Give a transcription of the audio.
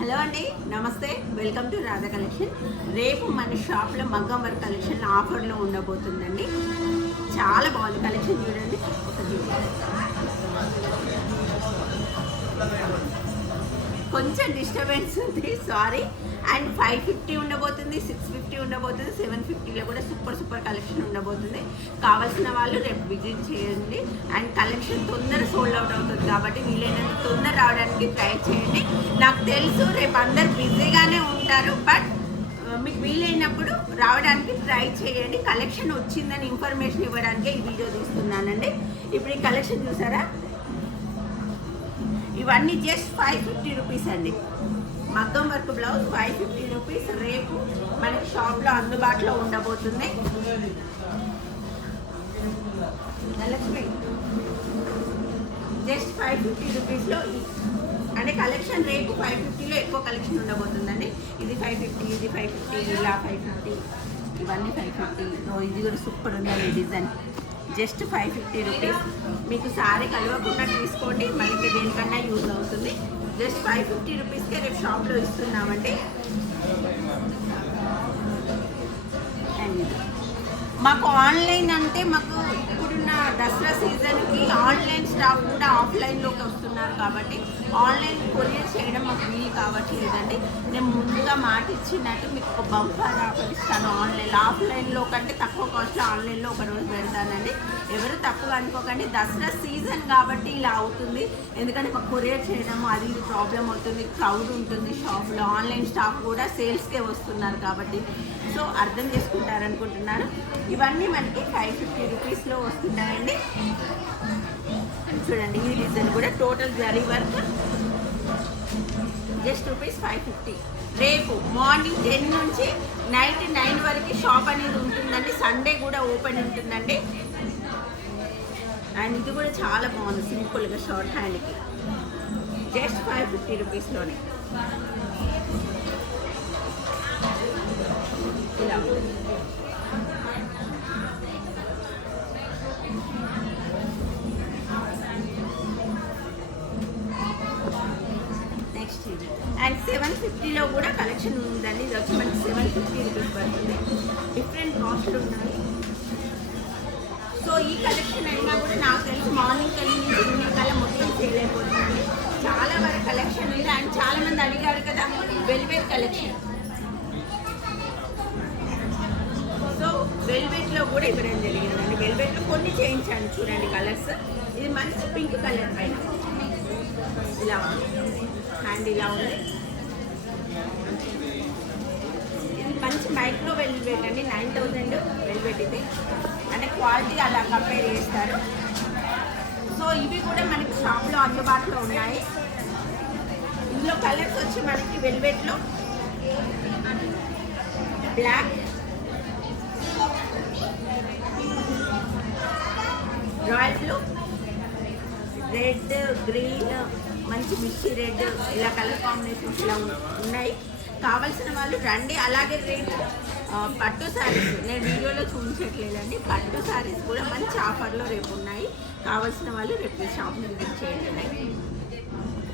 Hello అండి నమస్తే. Welcome to Radha collection రేపు మన షాప్లో మగ్గం వర్క్ కలెక్షన్ ఆఫర్లో ఉండబోతుందండి. చాలా బాగుంది కలెక్షన్ చూడండి. కొంచెం డిస్టర్బెన్స్ ఉంది సారీ అండ్ ఫైవ్ ఫిఫ్టీ ఉండబోతుంది సిక్స్ ఫిఫ్టీ ఉండబోతుంది సెవెన్ ఫిఫ్టీలో కూడా సూపర్ సూపర్ కలెక్షన్ ఉండబోతుంది. కావాల్సిన వాళ్ళు రేపు విజిట్ చేయండి. అండ్ కలెక్షన్ తొందర సోల్డ్ అవుట్ అవుతుంది కాబట్టి వీలైనంత తొందర రావడానికి ట్రై చేయండి. నాకు తెలుసు రేపు అందరు బిజీగానే ఉంటారు బట్ మీకు వీలైనప్పుడు రావడానికి ట్రై చేయండి. కలెక్షన్ వచ్చిందని ఇన్ఫర్మేషన్ ఇవ్వడానికే ఈ వీడియో తీస్తున్నానండి. ఇప్పుడు ఈ కలెక్షన్ చూసారా? ఇవన్నీ జస్ట్ ఫైవ్ ఫిఫ్టీ రూపీస్ అండి. మగ్గం work blouse five fifty rupees. రేపు మనకి షాప్లో అందుబాటులో ఉండబోతుంది. జస్ట్ ఫైవ్ ఫిఫ్టీ రూపీస్లో అంటే కలెక్షన్ రేపు ఫైవ్ ఫిఫ్టీలో ఎక్కువ కలెక్షన్ ఉండబోతుందండి. ఇది ఫైవ్ ఫిఫ్టీ ఇది ఫైవ్ ఫిఫ్టీ ఇలా ఫైవ్ ఫిఫ్టీ ఇవన్నీ ఫైవ్ ఫిఫ్టీ ఇది కూడా సూపర్ ఉందండి design just five fifty rupees మీకు సారీ కలవకుండా తీసుకోండి. మనకి దేనికన్నా యూజ్ అవుతుంది. జస్ట్ ఫైవ్ ఫిఫ్టీ రూపీస్కే రేపు షాప్లో ఇస్తున్నామండి. అండ్ మాకు ఆన్లైన్ అంటే మాకు ఇప్పుడున్న దసరా సీజన్కి ఆన్లైన్ స్టాఫ్ కూడా ఆఫ్లైన్లోకి వస్తున్నారు కాబట్టి ఆన్లైన్ కొరియర్ చేయడం మాకు వీలు కావట్లేదండి. నేను ముందుగా మాట ఇచ్చినట్టు మీకు ఒక బంపర్ ఆఫర్ ఇస్తాను ఆన్లైన్ ఆఫ్లైన్లో కంటే తక్కువ కాస్ట్లో ఆన్లైన్లో ఒక రోజు పెడతానండి. ఎవరు తప్పుగా అనుకోకండి. దసరా సీజన్ కాబట్టి ఇలా అవుతుంది. ఎందుకంటే మాకు కొరియర్ చేయడం అది ఇది ప్రాబ్లం అవుతుంది క్రౌడ్ ఉంటుంది షాప్లో ఆన్లైన్ స్టాఫ్ కూడా సేల్స్కే వస్తున్నారు కాబట్టి. సో అర్థం చేసుకుంటారనుకుంటున్నాను. ఇవన్నీ మనకి ఫైవ్ ఫిఫ్టీ రూపీస్లో వస్తున్నాయండి. చూడండి ఈ డిజైన్ కూడా total zari work. Just rupees five fifty. రేపు మార్నింగ్ టెన్ నుంచి నైట్ నైన్ వరకు షాప్ అనేది ఉంటుందండి. సండే కూడా ఓపెన్ ఉంటుందండి. అండ్ ఇది కూడా చాలా బాగుంది సింపుల్గా షార్ట్ హ్యాండ్కి జస్ట్ ఫైవ్ ఫిఫ్టీ రూపీస్లోనే ఇలా. ఉంటుంది అండ్ సెవెన్ ఫిఫ్టీలో కూడా కలెక్షన్ ఉందండి. ఇది వచ్చి మనకి సెవెన్ ఫిఫ్టీ రూపీస్ పడుతుంది. డిఫరెంట్ కాస్ట్లు ఉన్నాయి. సో ఈ కలెక్షన్ అయినా కూడా నాకు తెలిసి మార్నింగ్ కల్లి నుంచి ఈవినింగ్ కల్లా మొత్తం సేల్ అయిపోతుంది. చాలా వరకు కలెక్షన్ ఉంది. అండ్ చాలామంది అడిగారు కదా వెల్వేట్ కలెక్షన్ సో వెల్వెట్లో కూడా ఇవ్వడం జరిగిందండి. వెల్వెట్లో కొన్ని చేయించాను చూడండి కలర్స్ ఇది మంచి పింక్ కలర్ పైన. ఇలా. ఉంది హ్యాండ్ ఇలా ఉంది. ఇది మంచి మైక్రో వెల్వెట్ అండి నైన్ థౌజండ్ వెల్వెట్ ఇది. అంటే క్వాలిటీ అలా కంపేర్ చేస్తారు. సో ఇవి కూడా మనకి షాప్లో అందుబాటులో ఉన్నాయి. ఇందులో కలర్స్ వచ్చి మనకి వెల్వెట్లో black royal blue red green మంచి మిర్చి రెడ్ ఇలా కలర్ కాంబినేషన్స్ ఇలా ఉన్నాయి. కావాల్సిన వాళ్ళు రండి. అలాగే రేట్ పట్టు శారీస్ నేను వీడియోలో చూపించట్లేదండి. పట్టు శారీస్ కూడా మంచి ఆఫర్లో రేపు ఉన్నాయి. కావాల్సిన వాళ్ళు రేపు షాప్ని విజిట్ చేయండి.